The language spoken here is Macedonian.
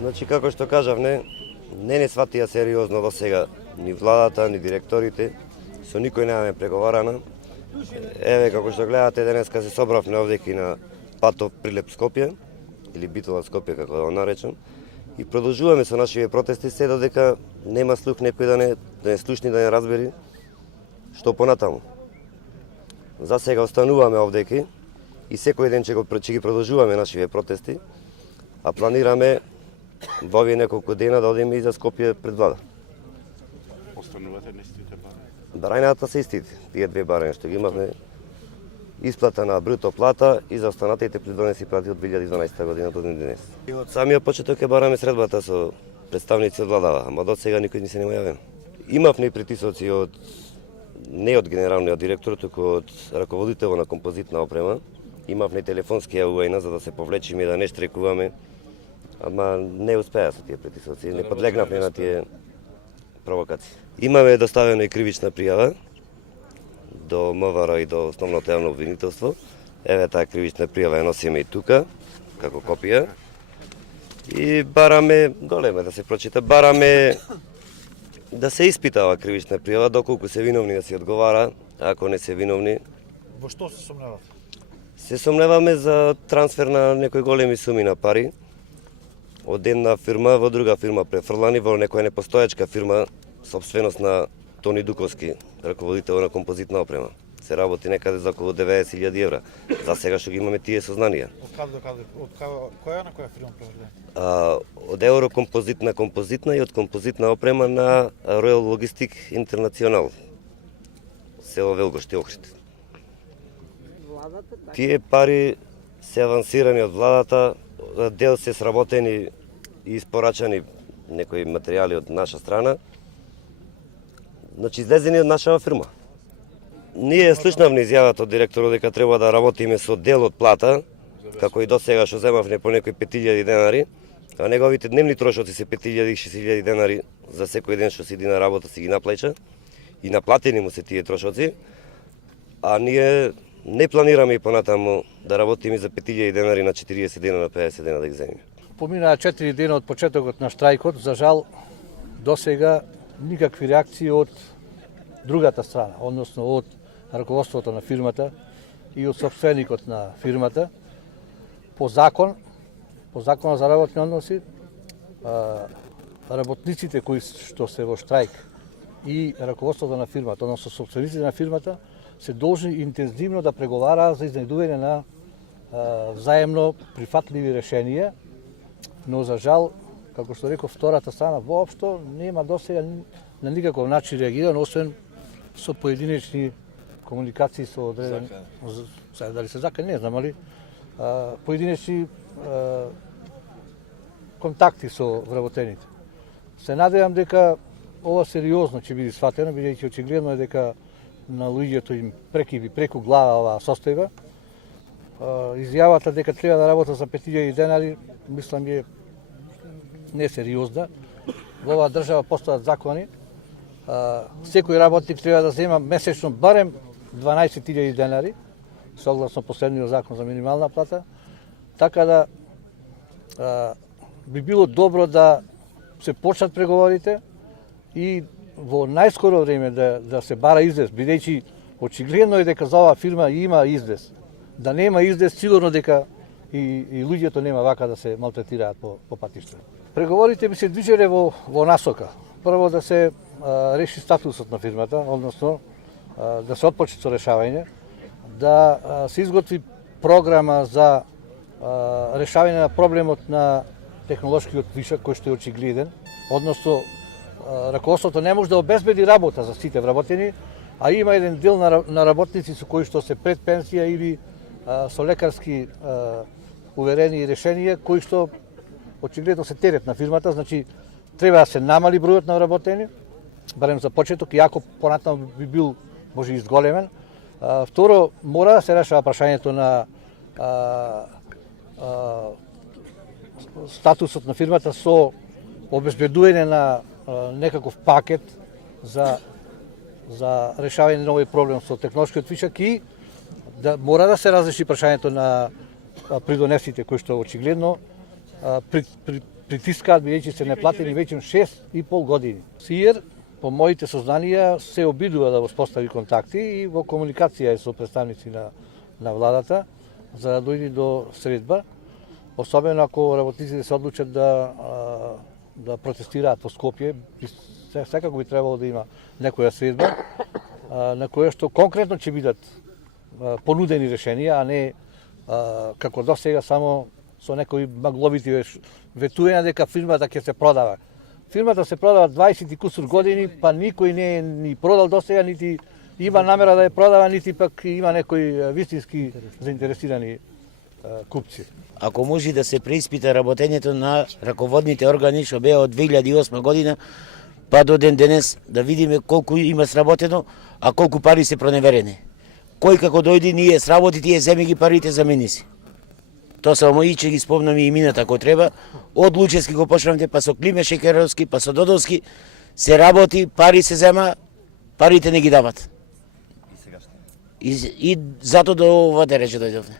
Значи, како што кажав, не сватија сериозно до сега ни владата, ни директорите, со никој немаме преговарано. Еве, како што гледате, денеска се собравме овдеки на патов Прилеп Скопје, или Битола Скопје, како да го наречам, и продолжуваме со нашите протести се додека нема слух некој да не слушни, да не разбери што понатаму. За сега остануваме овдеки и секој ден ќе ги продолжуваме нашите протести, а планираме во овие неколку дена да одиме и за Скопје пред влада. Останувате нестите барања? Барањата се истите, тие две барања што ги имавме, исплата на бруто плата и за останатите придонеси плати од 2012 година до денес. И од самиот почеток ќе бараме средбата со представници од владава, ама до сега никој не се нема јавен. Имавме притисоци не од генералниот директор, туку од раководител на композитна опрема. Имавме телефонски јавувања за да се повлечиме и да не штрекуваме, ама не успеа со тие притисоци, не подлегнавме на тие провокации. Имаме доставено и кривична пријава до МВР и до Основното јавно обвинителство. Еве таа кривична пријава ја носиме и тука, како копија. И бараме, големе да се прочита, бараме да се испита оваа кривична пријава, доколку се виновни да си одговара, ако не се виновни. Во што се сомневате? Се сомневаме за трансфер на некои големи суми на пари од една фирма во друга фирма префрлани во некоја непостоечка фирма, собственост на Тони Дуковски, раководител на композитна опрема. Се работи некаде за околу 90.000 евра. За сега што ги имаме тие сознанија. Од каде до каде? Од која на која фирма преведен? Од Еврокомпозит на композитна и од композитна опрема на Royal Logistic International, село Велгошти, Охрид. Тие пари се авансирани од владата, дел се сработени и испорачани некои материјали од наша страна, значи излезени од нашава фирма. Ние слушнавме изјавата од директорот дека треба да работиме со дел од плата, како и до сега што земавме по некои 5.000 денари, а неговите дневни трошоци се 5.000 и 6.000 денари за секој ден што си иди на работа си ги наплаќа и наплатени му се тие трошоци, а ние не планираме и понатаму да работиме за 5.000 денари на 40 дена, на 50 дена да ги земеме. Поминаа 4 дена од почетокот на штрајкот, за жал до сега никакви реакции од другата страна, односно од раководството на фирмата и од собственикот на фирмата. По законот за работни односи, работниците кои што се во штрајк и раководството на фирмата, односно собствениците на фирмата, се должни интензивно да преговараат за изнајдување на взаемно прифатливи решенија, но за жал, како што реков, втората страна воопшто нема досега на никаков начин реагирано, освен со поединечни комуникации со одредени... Дали се закани, не знам, али поединечни контакти со вработените. Се надевам дека ова сериозно ќе биде сватено, бидејќи очигледно е дека на луѓето им прекиби преку глава оваа состојба. Изјавата дека треба да работа за 5.000 денари, мислам е несериозна. Во оваа држава постојат закони. Секој работник треба да зема месечно барем 12.000 денари, согласно последниот закон за минимална плата. Така да би било добро да се почнат преговорите и во најскоро време да се бара излез, бидејќи очигледно е дека за оваа фирма има излез. Да нема излез, сигурно дека и луѓето нема вака да се малтретираат по патишта. Преговорите би се движеле во насока. Прво да се реши статусот на фирмата, односно да се отпочне со решавање, да се изготви програма за решавање на проблемот на технолошкиот вишок кој што е очигледен, односно раководството не може да обезбеди работа за сите вработени, а има еден дел на работници со кои што се пред пенсија или со лекарски уверени решенија, кои што очигледно се терет на фирмата, значи треба да се намали бројот на вработени, барем за почеток, иако понатаму би бил може изголемен. Второ, мора да се решава прашањето на статусот на фирмата со обезбедување на некаков пакет за решавање на овој проблем со технолошкиот вишок и да мора да се разреши прашањето на придонесите кои што очигледно притискаат бидејќи се неплатени веќе 6,5 години. СИЕР, по моите сознанија, се обидува да воспостави контакти и во комуникација е со представници на владата за да дојде до средба, особено ако работниците се одлучат да протестираат во Скопје, секако би требало да има некоја средба на која што конкретно ќе бидат понудени решенија, а не како до сега само со некои магловити ветувања дека фирмата ќе се продава. Фирмата се продава 20 и кусур години, па никој не е ни продал до сега, нити има намера да ја продава, нити пак има некои вистински заинтересирани купци. Ако може да се преиспита работењето на раководните органи што беа од 2008 година па до ден денес, да видиме колку има сработено, а колку пари се проневерени. Кој како дојде, ние сработи, тие земи ги парите, замени си. Тоа само и че ги спомнам и имината ако треба. Од Лучевски го почнавте, па со Климе Шекеровски, па со Додовски, се работи, пари се зема, парите не ги дават. И затоа до ова дереже дојдовме.